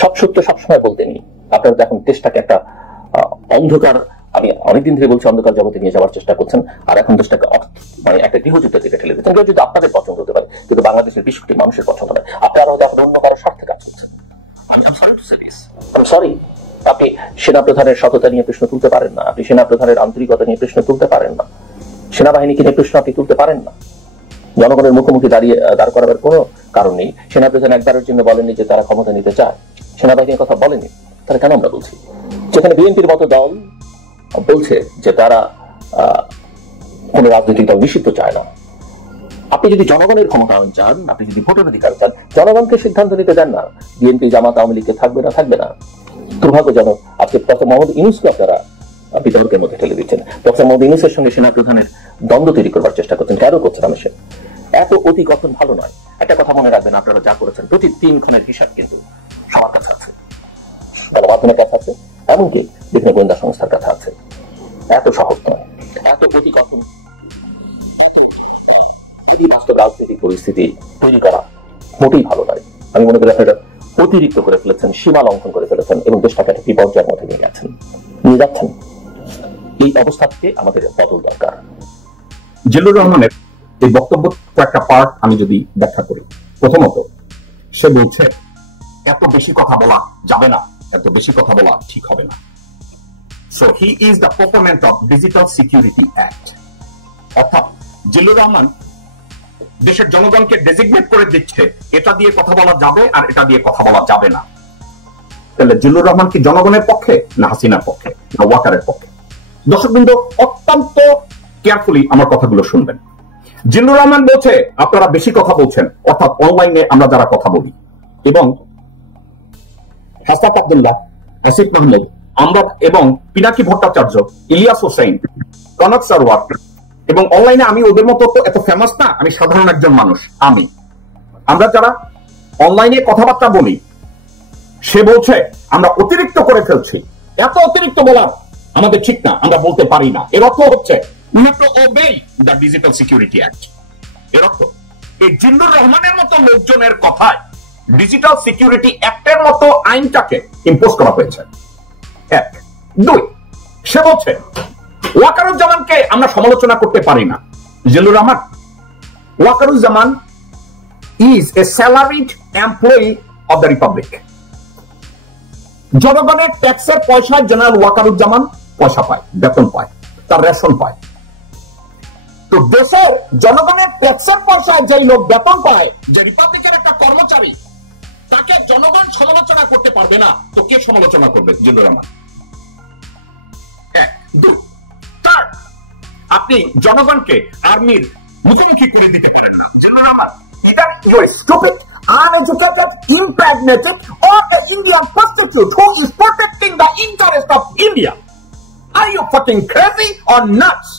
সব সত্য সবসময় বলতে নেই। আপনারা এখন দেশটাকে একটা অন্ধকার, আমি অনেকদিন ধরে বলছি, অন্ধকার জগতে নিয়ে যাওয়ার চেষ্টা করছেন, আর এখন দেশটাকে মানে একটা গৃহযুদ্ধের দিকে ঠেলে দিচ্ছেন। যদি আপনাদের পছন্দ হতে পারে, কিন্তু বাংলাদেশের 20 কোটি মানুষের পছন্দ নয়। আপনারা হয়তো এখন অন্য কারো স্বার্থে কাজ করছেন। সরি, আপনি সেনাপ্রধানের সততা নিয়ে প্রশ্ন তুলতে পারেন না, আপনি সেনাপ্রধানের আন্তরিকতা নিয়ে প্রশ্ন তুলতে পারেন না, সেনাবাহিনীকে নিয়ে প্রশ্ন আপনি তুলতে পারেন না। জনগণের মুখোমুখি দাঁড় করাবার কোনো কারণ নেই। সেনাপ্রধান একবারের জন্য বলেননি যে তারা ক্ষমতা নিতে চায়, সেনাবাহিনীর কথা বলেনি, তাহলে কেন আমরা বলছি? যেখানে বিএনপির মতো দল বলছে যে তারা কোন রাজনৈতিক দল নিষিদ্ধ চায় না। আপনি যদি জনগণের ক্ষমতায়ন চান, আপনি যদি ভোটের অধিকার চান, জনগণকে সিদ্ধান্ত নিতে দেন না। বিএনপি, জামাত, আওয়ামী লীগকে থাকবে না। দুর্ভাগ্যজনক আজকে ডক্টর মোহাম্মদ ইউনূসকে আপনারা বিতর্কের মধ্যে ঠেলে দিচ্ছেন। ডক্টর মোহাম্মদ ইউনূসের সঙ্গে সেনাপ্রধানের দ্বন্দ্ব তৈরি করবার চেষ্টা করছেন। কেন করছেন? রমেশের এত অতি কথন ভালো নয়। একটা কথা মনে রাখবেন, আপনারা যা করেছেন প্রতি 3 ক্ষণের হিসাব কিন্তু সবার কাছে আছে, গণমাধ্যমের কাছে আছে, এমনকি বিভিন্ন গোয়েন্দা সংস্থার কাছে আছে। এত সহজ নয়, এত অতি কথন বাস্তব রাজনৈতিক পরিস্থিতি তৈরি করা মোটেই ভালো নয়। আমি মনে করি আপনারা অতিরিক্ত করে ফেলেছেন, সীমা লঙ্ঘন করে ফেলেছেন এবং দেশটাকে একটা বিপর্যয়ের মধ্যে নিয়ে যাচ্ছেন। এই অবস্থা থেকে আমাদের বদল দরকার। জিল্লুর রহমানের এই বক্তব্য কয়েকটা পার্ট আমি যদি ব্যাখ্যা করি। প্রথমত, সে বলছে এত বেশি কথা বলা যাবে না, এত বেশি কথা বলা ঠিক হবে না। So he is the proponent of digital security act. অর্থাৎ জিল্লুর রহমান দেশের জনগণকে ডেজিগনেট করে দিচ্ছে এটা দিয়ে কথা বলা যাবে আর এটা দিয়ে কথা বলা যাবে না। তাহলে জিল্লুর রহমান কি জনগণের পক্ষে, না হাসিনার পক্ষে, না ওয়াকারের পক্ষে? দর্শকবৃন্দ অত্যন্ত কেয়ারফুলি আমার কথাগুলো শুনবেন। জিল্লুর রহমান বলছে আপনারা বেশি কথা বলছেন, অর্থাৎ অনলাইনে আমরা যারা কথা বলি, এবং হাসান আব্দুল্লাহ, আসিফ মাহমুদ, আমরা এবং পিনাকি ভট্টাচার্য, ইলিয়াস হোসেন, কনক সরওয়ার, এবং অনলাইনে আমি ওদের মতো তো এত ফেমাস না, আমি সাধারণ একজন মানুষ। আমরা যারা অনলাইনে কথাবার্তা বলি, সে বলছে আমরা অতিরিক্ত করে ফেলছি, এত অতিরিক্ত বলা আমাদের ঠিক না, আমরা বলতে পারি না। এর অর্থ হচ্ছে we have to obey the Digital Security Act। এর অর্থ এই জিল্লুর রহমানের মতো লোকজনের কথায় ডিজিটাল সিকিউরিটি অ্যাক্টের মতো আইনটাকে ইম্পোজ করা হয়েছে। 1, 2, সে বলছে ওয়াকারুজ্জামানকে আমরা সমালোচনা করতে পারি না। Zillur Rahman, Wakeruzzaman is a salaried employee of the Republic। জনগণের ট্যাক্সের পয়সায় জেনারেল ওয়াকারুজ্জামান পয়সা পায়, বেতন পায়, তার রেশন পায়। তো দেশের জনগণের ট্যাক্সের পয়সায় যেই লোক বেতন পায়, যে রিপাবলিকের একটা কর্মচারী, তাকে জনগণ সমালোচনা করতে পারবে না, তো কে সমালোচনা করবে? জিল্লুর রহমান। 1, 2, 3, আপনি জনগণকে আর্মির মুখোমুখি করে দিতে পারেন না। Zillur Rahman, either you are stupid, uneducated, impragmatic, or an Indian prostitute who is protecting the interest of India. Are you fucking crazy or nuts?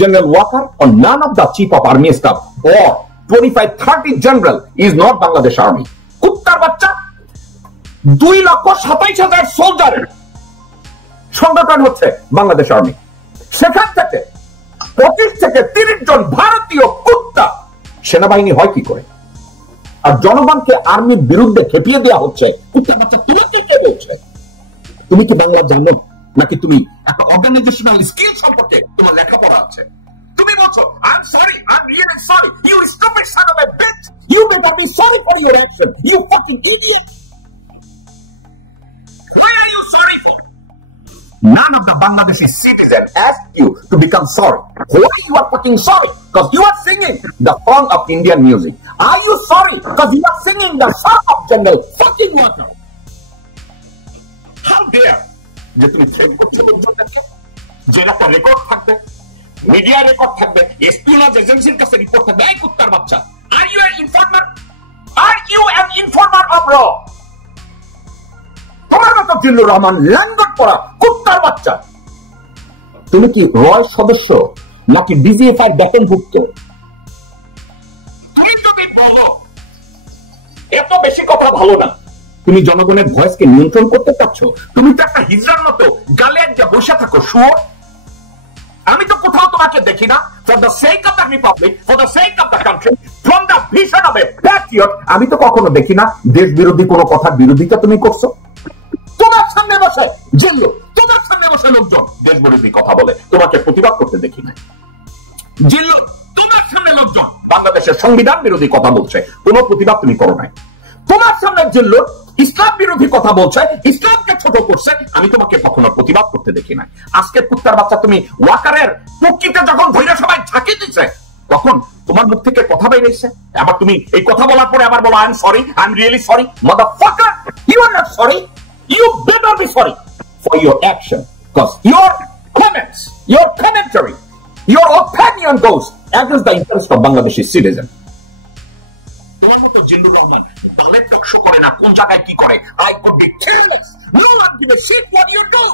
General Walker or none of the chief of army staff or 25-30 general is not Bangladesh army. কুত্তার বাচ্চা, 2,27,000 সোলজারের সংগঠন হচ্ছে Bangladesh army. সেখান থেকে 25 থেকে 30 জন ভারতীয় কুত্তা সেনাবাহিনী হয় কি করে? আর জনগণকে আর্মির বিরুদ্ধে খেপিয়ে দেওয়া হচ্ছে। কুত্তার বাচ্চা, তোমাকে কে বলছে? তুমি কি বাংলা জানো, নাকি তুমি একটা অর্গানাইজেশনাল স্কিল সম্পর্কে তোমার লেখাপড়া আছে? তুমি বলছো I'm sorry, I'm really sorry, you stupid son of a bitch, you better be sorry for your action, you fucking idiot. Why are you sorry for? None of the Bangladeshi citizens asked you to become sorry. Why you are fucking sorry? Because you are singing the song of Indian music. Are you sorry because you are singing the song of General fucking Walker? How dare যে তুমি threat করছো লোকজনদেরকে, যে একটা record থাকবে, media record থাকবে, espionage এজেন্সির কাছে report থাকবে। এই কুত্তার বাচ্চা, are you an informer? Are you an informer of র? তোমার মতো জিল্লুর রহমান লাঙ্গট পড়া কুত্তার বাচ্চা, তুমি কি রয় সদস্য নাকি ডিজিএফআই বেতনভুক্ত? তুমি যদি বলো এত বেশি কথা ভালো না, তুমি জনগণের ভয়েসকে নিয়ন্ত্রণ করতে পারছো? তুমি তো একটা হিজড়ার মতো গালে একটা বসে থাকো। শুয়োর, আমি তো কোথাও তোমাকে দেখি না for the sake of the Republic, for the sake of the country, from the vision of A Patriot. আমি তো কখনো দেখি না দেশ বিরোধী কোনো কথার বিরোধিতা তুমি করছো। তোমার সামনে বসে জিল্লু, তোমার সামনে বসে লোকজন দেশ বিরোধী কথা বলে, তোমাকে প্রতিবাদ করতে দেখি না। জিল্লু, তোমার সামনে লোকজন বাংলাদেশের সংবিধান বিরোধী কথা বলছে, কোনো প্রতিবাদ তুমি করো নাই। তোমার সামনে জিল্লু ইসলাম বিরোধী কথা বলছে, ইসলামকে ছোট করছে, আমি তোমাকে কখনো প্রতিবাদ করতে দেখি নাই। আজকে কুত্তার বাচ্চা তুমি ওয়াকারের পক্ষিতে যখন ধৈর্য সবাই ঝাঁকি দিচ্ছে, তখন তোমার মুখ থেকে কথা বেরিয়েছে, আবার তুমি এই কথা বলার পরে আবার বলো I am sorry, I am really sorry. Motherfucker, you are not sorry, you better be sorry for your action, because your comments, your commentary, your opinion goes against the interest of Bangladeshi citizen. তোমার মতো জিল্লুর রহমান দলের talk show করে না, কোন জায়গায় কি করে, I could be careless, no one give a shit what you do.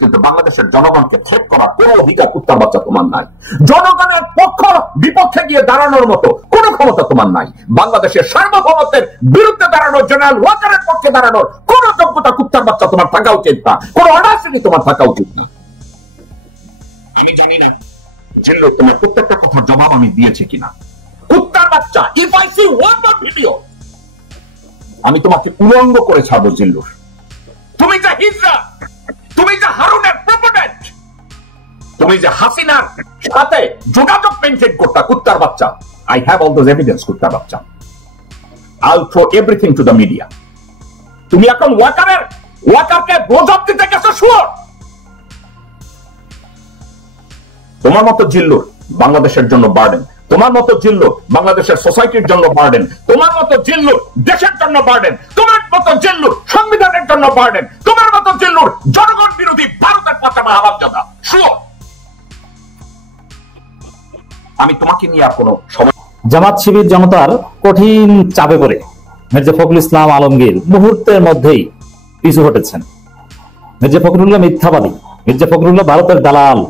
কিন্তু বাংলাদেশের জনগণকে থ্রেট করার কোন অধিকার কুত্তার বাচ্চা তোমার নাই। জনগণের পক্ষ বিপক্ষে গিয়ে দাঁড়ানোর মতো কোন ক্ষমতা তোমার নাই। বাংলাদেশের সার্বভৌমত্বের বিরুদ্ধে দাঁড়ানোর, জেনারেল ওয়াকারের পক্ষে দাঁড়ানোর কোন যোগ্যতা কুত্তার বাচ্চা তোমার থাকা উচিত না, কোন অনার্সিটি তোমার থাকা উচিত না। আমি জানি না জিল্লু তোমার প্রত্যেকটা কথার জবাব আমি দিয়েছি কিনা। কুত্তার বাচ্চা, if I see one more video, আমি তোমাকে উলঙ্গ করে ছাড়বো জিল্লুর। তুমি যে হিজড়া, তুমি যে হারুনের প্রপোনেন্ট, তুমি যে হাসিনার সাথে যোগাযোগ মেইনটেইন করতা, কুত্তার বাচ্চা, I have all those evidence. কুত্তার বাচ্চা, I'll throw everything to the media. তুমি এখন ওয়াকারকে ব্লোজব দিতে গেছো, শুয়োর। তোমার মতো জিল্লুর বাংলাদেশের জন্য বার্ডেন, তোমার মতো জিল্লু বাংলাদেশের সোসাইটির জন্য বার্ডেন, তোমার মতো জিল্লুর দেশের জন্য বার্ডেন, তোমার মতো জিল্লুর সংবিধানের জন্য বার্ডেন, তোমার মতো জিল্লুর জনগণ বিরোধী ভারতের পাতামা হারামজাদা, শুয়োর। আমি তোমাকে নিয়ে আর কোনো জামাত শিবির জনতার কঠিন চাপে পড়ে মির্জা ফখরুল ইসলাম আলমগীর মুহূর্তের মধ্যেই পিছু হটেছেন। মির্জা ফখরুল্লাহ মিথ্যাবাদী, মির্জা ফখরুল্লাহ ভারতের দালাল,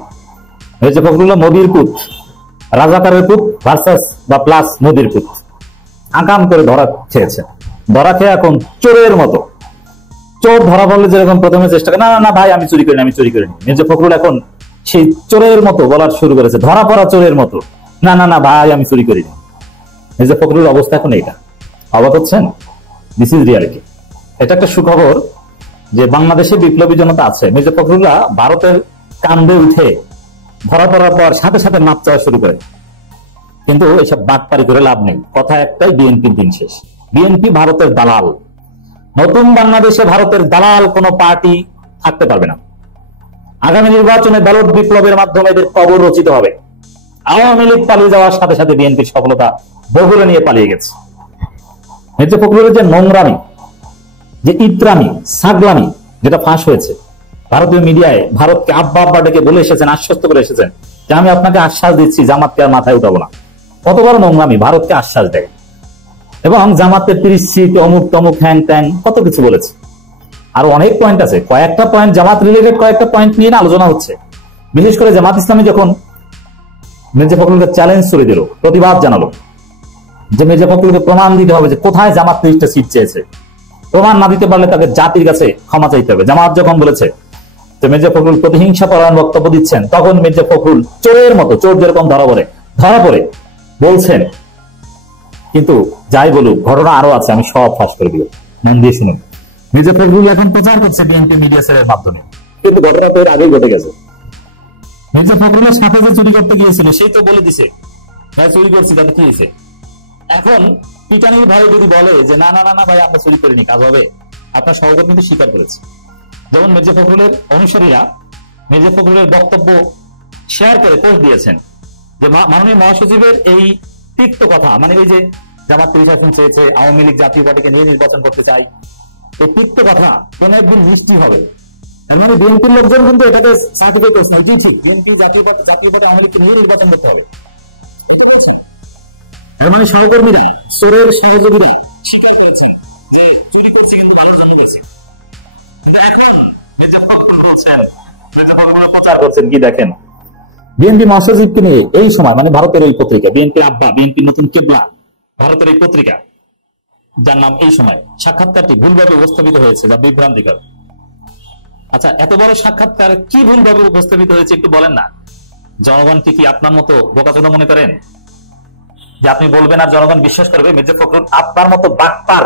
মির্জা ফখরুল্লাহ মোদির পুত, রাজাকারের পুত ভার্সাস বা প্লাস মোদির পুত আকাম করে ধরা খেয়েছে। ধরা খেয়ে এখন চোরের মতো, চোর ধরা পড়লে যেরকম প্রথমে চেষ্টা করে, না না ভাই আমি চুরি করিনি, আমি চুরি করিনি, মির্জা ফখরুল এখন সেই চোরের মতো বলার শুরু করেছে, ধরা পড়া চোরের মতো, না না না ভাই আমি চুরি করিনি। মির্জা ফখরুল অবস্থা এখন এইটা। অবাক হচ্ছেন? This is reality. এটা একটা সুখবর যে বাংলাদেশে বিপ্লবী জনতা আছে। মির্জা ফখরুল্লাহ ভারতের কান্দে উঠে ধরা পড়ার পর সাথে সাথে মাপ চাওয়া শুরু করে, কিন্তু এসব বাটপারি করে লাভ নেই। কথা একটাই, বিএনপির দিন শেষ। বিএনপি ভারতের দালাল। নতুন বাংলাদেশে ভারতের দালাল কোন পার্টি থাকতে পারবে না। আগামী নির্বাচনে ব্যালট বিপ্লবের মাধ্যমে এদের কবর রচিত হবে। আওয়ামী লীগ পালিয়ে যাওয়ার সাথে সাথে বিএনপির সফলতা বগুড়া নিয়ে পালিয়ে গেছে। মির্জা ফখরুলের যে নোংরামি, যে ইত্রামি, সাগলামি যেটা ফাঁস হয়েছে ভারতীয় মিডিয়ায়, ভারতকে আব্বা আব্বা ডেকে বলে এসেছেন, আশ্বস্ত করে এসেছেন যে আমি আপনাকে আশ্বাস দিচ্ছি জামাতকে আর মাথায় উঠাবো না। কত বড় নোংরামি, ভারতকে আশ্বাস দেয়। এবং জামাতের 30 সিট, অমুক তমুক, হ্যাং ট্যাং কত কিছু বলেছে। আর অনেক পয়েন্ট আছে, কয়েকটা পয়েন্ট জামাত রিলেটেড, কয়েকটা পয়েন্ট নিয়ে আলোচনা হচ্ছে। বিশেষ করে জামাত ইসলামী যখন মির্জা ফখরুলকে চ্যালেঞ্জ করে দিল, প্রতিবাদ জানালো যে মির্জা ফখরুলকে প্রমাণ দিতে হবে যে কোথায় জামাত 30টা সিট চেয়েছে, প্রমাণ না দিতে পারলে তাকে জাতির কাছে ক্ষমা চাইতে হবে। জামাত যখন বলেছে যে মির্জা ফখরুল প্রতিহিংসা পরায়ণ বক্তব্য দিচ্ছেন, তখন মির্জা ফখরুল চোরের মতো, চোর যেরকম ধরা পড়ে বলছেন, কিন্তু যাই বলুক ঘটনা আরো আছে, আমি সব ফাঁস করে দিব, মন দিয়ে শুনুন। মির্জা ফখরুল এখন প্রচার করছে বিএনপি মিডিয়া সেলের মাধ্যমে, কিন্তু ঘটনা তো এর আগেই ঘটে গেছে। মির্জা ফখরুলের সাথে যে চুরি করতে গিয়েছিল সেই তো বলে দিছে ভাই চুরি করছি, তাতে কি হয়েছে? এখন পিটানির ভাই যদি বলে যে না না না না ভাই আমরা চুরি করিনি, কাজ হবে, আপনার সহকর্মী কিন্তু স্বীকার করেছে। যেমন মির্জা ফখরুলের অনুসারীরা মির্জা ফখরুলের বক্তব্য শেয়ার করে পোস্ট দিয়েছেন যে মাননীয় মহাসচিবের এই তিক্ত কথা, মানে এই যে জামাত 30 আসন চেয়েছে, আওয়ামী লীগ জাতীয় পার্টিকে নিয়ে নির্বাচন করতে চাই, এই তিক্ত কথা কোন একদিন মিষ্টি হবে। মানে বিএনপির লোকজন কিন্তু এটাকে সার্টিফাই করছে, উচিত বিএনপি জাতীয় পার্টি আওয়ামী লীগকে নিয়ে নির্বাচন করতে হবে। মানে সহকর্মীরা, চোরের সহযোগীরা স্বীকার করেছেন যে চুরি করছে, কিন্তু ভালোর জন্য করছে। এখন মির্জা ফখরুল প্রচার করছেন কি দেখেন, বিএনপি মহাসচিবকে নিয়ে এই সময়, মানে ভারতের এই পত্রিকা, বিএনপির আব্বা, বিএনপির নতুন কেবলা, ভারতের এই পত্রিকা যার নাম এই সময়, সাক্ষাৎকারটি ভুলভাবে উপস্থাপিত হয়েছে যা বিভ্রান্তিকর। আচ্ছা, এত বড় সাক্ষাৎকার কি ভুলভাবে উপস্থাপিত হয়েছে একটু বলেন না। জনগণকে কি আপনার মতো বোকাচোদা মনে করেন যে আপনি বলবেন আর জনগণ বিশ্বাস করবে? মির্জা ফখরুল আপনার মতো বাটপার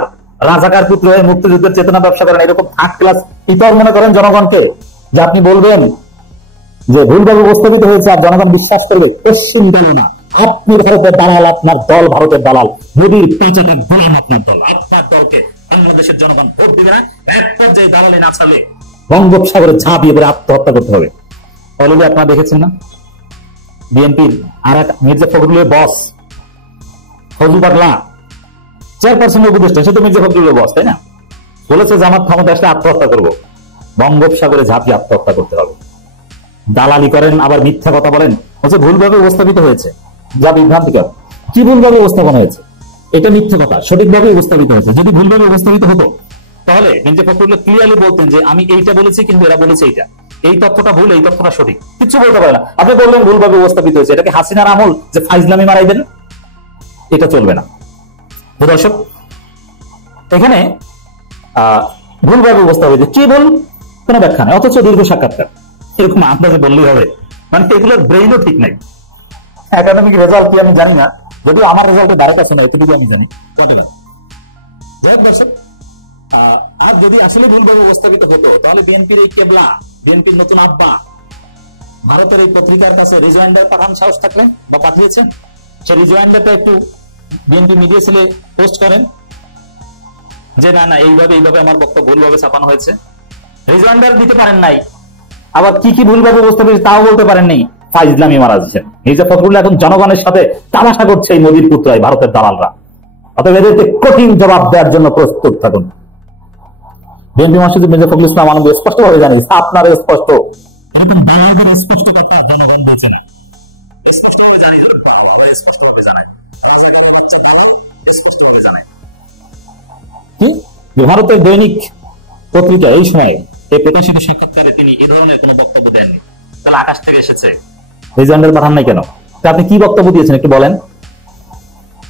রাজাকার পুত্র হয়ে মুক্তিযুদ্ধের চেতনা ব্যবসা করেন, এরকম থার্ড ক্লাস ইতর মনে করেন জনগণকে যে আপনি বলবেন যে ভুলভাবে উপস্থাপিত হয়েছে আর জনগণ বিশ্বাস করবে? পশ্চিম দল না, আপনি ভারতের দালাল, আপনার দল ভারতের দালাল, মোদীর পেছনে গোলাম আপনার দল। আপনার দলকে বাংলাদেশের জনগণ ভোট দিবে না, একবার যে দালালি না চালে বঙ্গোপসাগরে ঝাঁপিয়ে পড়ে আত্মহত্যা করতে হবে। অলরেডি আপনারা দেখেছেন না, বিএনপির আর এক মির্জা ফখরুলের বস ফজল পাগলা চেয়ারপারসনের উপদেষ্টা, সে তো মির্জা ফখরুলের বস, তাই না? বলেছে জামাত ক্ষমতা আসলে আত্মহত্যা করবো, বঙ্গোপসাগরে ঝাঁপিয়ে আত্মহত্যা করতে হবে। দালালি করেন, আবার মিথ্যা কথা বলেন, হচ্ছে ভুলভাবে উপস্থাপিত হয়েছে, যা বিভ্রান্তিকর। কি ভুলভাবে উপস্থাপন হয়েছে? এটা মিথ্যা কথা, সঠিকভাবে উপস্থাপিত হয়েছে। যদি ভুলভাবে উপস্থাপিত হতো তাহলে মির্জা ফখরুল ক্লিয়ারলি বলতেন যে আমি এইটা বলেছি কিন্তু এরা বলেছে এইটা, এই তথ্যটা ভুল, এই তথ্যটা সঠিক। কিছু বলতে পারে না। আপনি বললেন ভুলভাবে উপস্থাপিত হয়েছে, এটাকে হাসিনার আমল যে ফাইজলামি মারাই দেন, এটা চলবে না। দর্শক, এখানে ভুলভাবে উপস্থাপিত, কি ভুল কোনো ব্যাখ্যা নেই, অথচ দীর্ঘ সাক্ষাৎকার, এরকম আপনাকে বললেই হবে। মানে এগুলোর ব্রেইনও ঠিক নাই। একাডেমিক রেজাল্ট কি আমি জানি না, যদিও আমার রেজাল্টের ডাইরেক্ট আছে না, এটুকু আমি জানি। দর্শক, আর যদি আসলে ভুলভাবে উপস্থাপিত হতো তাহলে বিএনপির এই কেবলা, বিএনপির নতুন আব্বা ভারতের এই পত্রিকার কাছে রিজয়েন্ডার পাঠান সাহস থাকলে বা পাঠিয়েছেন, সে রিজয়েন্ডারটা একটু বিএনপি মিডিয়া সেলে পোস্ট করেন যে না না এইভাবে আমার বক্তব্য ভুলভাবে ছাপানো হয়েছে। রিজয়েন্ডার দিতে পারেন নাই, আবার কি কি ভুলভাবে উপস্থাপিত তাও বলতে পারেন নাই, ফাইজলামি মারা দিচ্ছেন। মির্জা ফখরুল এখন জনগণের সাথে তামাশা করছে এই মোদীর পুত্রাই, ভারতের দালালরা। অতএব এদেরকে কঠিন জবাব দেওয়ার জন্য প্রস্তুত থাকুন। বিএনপি মহাসচিব মির্জা ফখরুল ইসলাম আলমগীর স্পষ্টভাবে জানি, আপনার স্পষ্ট ভারতের দৈনিক পত্রিকা এই সময় এই প্রকাশিত সাক্ষাৎকারে তিনি এ ধরনের কোন বক্তব্য দেননি। তাহলে আকাশ থেকে এসেছে, রিজয়েন্ডার পাঠান নাই কেন? আপনি কি বক্তব্য দিয়েছেন একটু বলেন।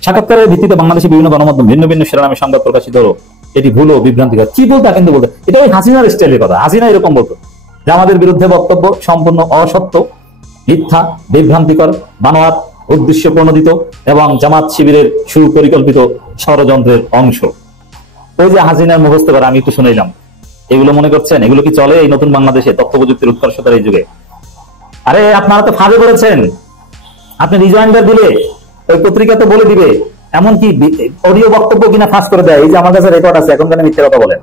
সাক্ষাৎকারের ভিত্তিতে বাংলাদেশের বিভিন্ন গণমাধ্যম ভিন্ন ভিন্ন শিরোনামে সংবাদ প্রকাশিত হলো, এটি ভুল ও বিভ্রান্তিকর। কি বলতো কিন্তু বলতো, এটা ওই হাসিনার স্টাইলের কথা। হাসিনা এরকম বলতো যে আমাদের বিরুদ্ধে বক্তব্য সম্পূর্ণ অসত্য, মিথ্যা, বিভ্রান্তিকর, বানোয়াট, উদ্দেশ্য প্রণোদিত এবং জামাত শিবিরের সুপরিকল্পিত ষড়যন্ত্রের অংশ। ওই যে হাসিনার মুখস্থ করা, আমি একটু শুনাইলাম। এগুলো মনে করছেন এগুলো কি চলে এই নতুন বাংলাদেশে, তথ্য প্রযুক্তির উৎকর্ষতার এই যুগে? আরে আপনারা তো ফাঁদে করেছেন। আপনি রিজয়েন্ডার দিলে ওই পত্রিকা তো বলে দিবে, এমনকি অডিও বক্তব্য কিনা ফাঁস করে দেয়। এই যে আমার কাছে রেকর্ড আছে, এখন কেন মিথ্যে কথা বলেন?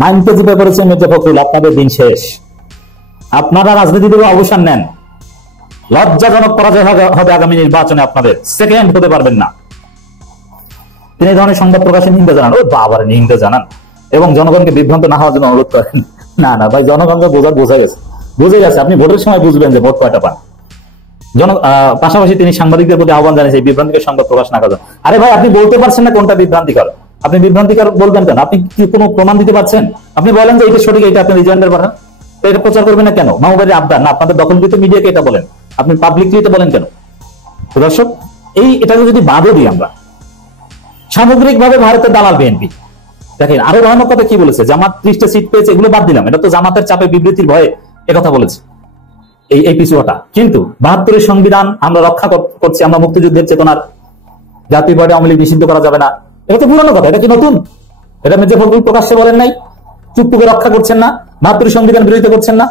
মাইন্ডকে জিপে করেছেন মির্জা ফখরুল, আপনাদের দিন শেষ। আপনারা রাজনীতি থেকে অবসান নেন। লজ্জাজনক পরাজয় হবে আগামী নির্বাচনে, আপনাদের সেকেন্ড হতে পারবেন না। তিনি এই ধরনের সংবাদ প্রকাশের নিন্দা জানান, ওই বাবার নিন্দা জানান এবং জনগণকে বিভ্রান্ত না হওয়ার জন্য অনুরোধ করেন। না না ভাই, জনগণকে বুঝে গেছে। আপনি ভোটের সময় বুঝবেন যে ভোট কয়টা পান। পাশাপাশি তিনি সাংবাদিকদের প্রতি আহ্বান জানিয়েছে এই বিভ্রান্তিকর সংবাদ প্রকাশ না করা। আরে ভাই, আপনি বলতে পারছেন না কোনটা বিভ্রান্তিকর? আপনি বিভ্রান্তিকর বলবেন কেন? আপনি কি কোনো প্রমাণ দিতে পারছেন? আপনি বলেন যে এটা সঠিক, এটা আপনি রিজয়েন্ডার পাঠান, তো এটা প্রচার করবেন না কেন? মাহবুবের আবদার না, আপনাদের দখলকৃত মিডিয়াকে এটা বলেন, আপনি পাবলিকলি এটা বলেন কেন? দর্শক, এটাকে যদি বাদও দিই আমরা, সামগ্রিকভাবে ভারতের দালাল বিএনপি। দেখেন আরো ভয়ানক কথা কি বলেছে, জামাত 30টা সিট পেয়েছে, এগুলো বাদ দিলাম, এটা তো জামাতের চাপে বিবৃতির ভয়ে একথা বলেছে এই পিছুটা। কিন্তু 72 সংবিধান আমরা রক্ষা করছি, আমরা মুক্তিযুদ্ধের চেতনার, জাতীয় পার্টি আওয়ামী লীগ নিষিদ্ধ করা যাবে না, এটা তো পুরানো কথা, এটা কি নতুন? এটা মির্জা ফখরুল প্রকাশ্যে বলেন নাই, চুপটুকে রক্ষা করছেন না, 72 সংবিধান বিরোধিতা করছেন না।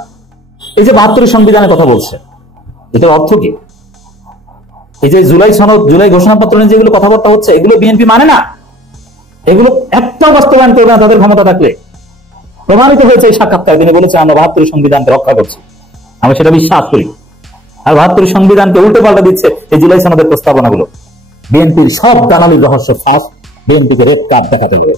এই যে 72 সংবিধানের কথা বলছে, এটার অর্থ কি? এই যে জুলাই সনদ, জুলাই ঘোষণাপত্র নিয়ে যেগুলো কথাবার্তা হচ্ছে, এগুলো বিএনপি মানে না, এগুলো একটাও বাস্তবায়ন করবে না তাদের ক্ষমতা থাকলে। প্রমাণিত হয়েছে এই সাক্ষাৎকার, তিনি বলেছে আমরা 72 সংবিধানকে রক্ষা করছি, আমি সেটা বিশ্বাস করি। আর 72 সংবিধানকে উল্টো পাল্টা দিচ্ছে এই জুলাই সনদের প্রস্তাবনাগুলো। বিএনপির সব দালালির রহস্য ফাঁস, বিএনপিকে রেড কার্ড দেখাতে হবে।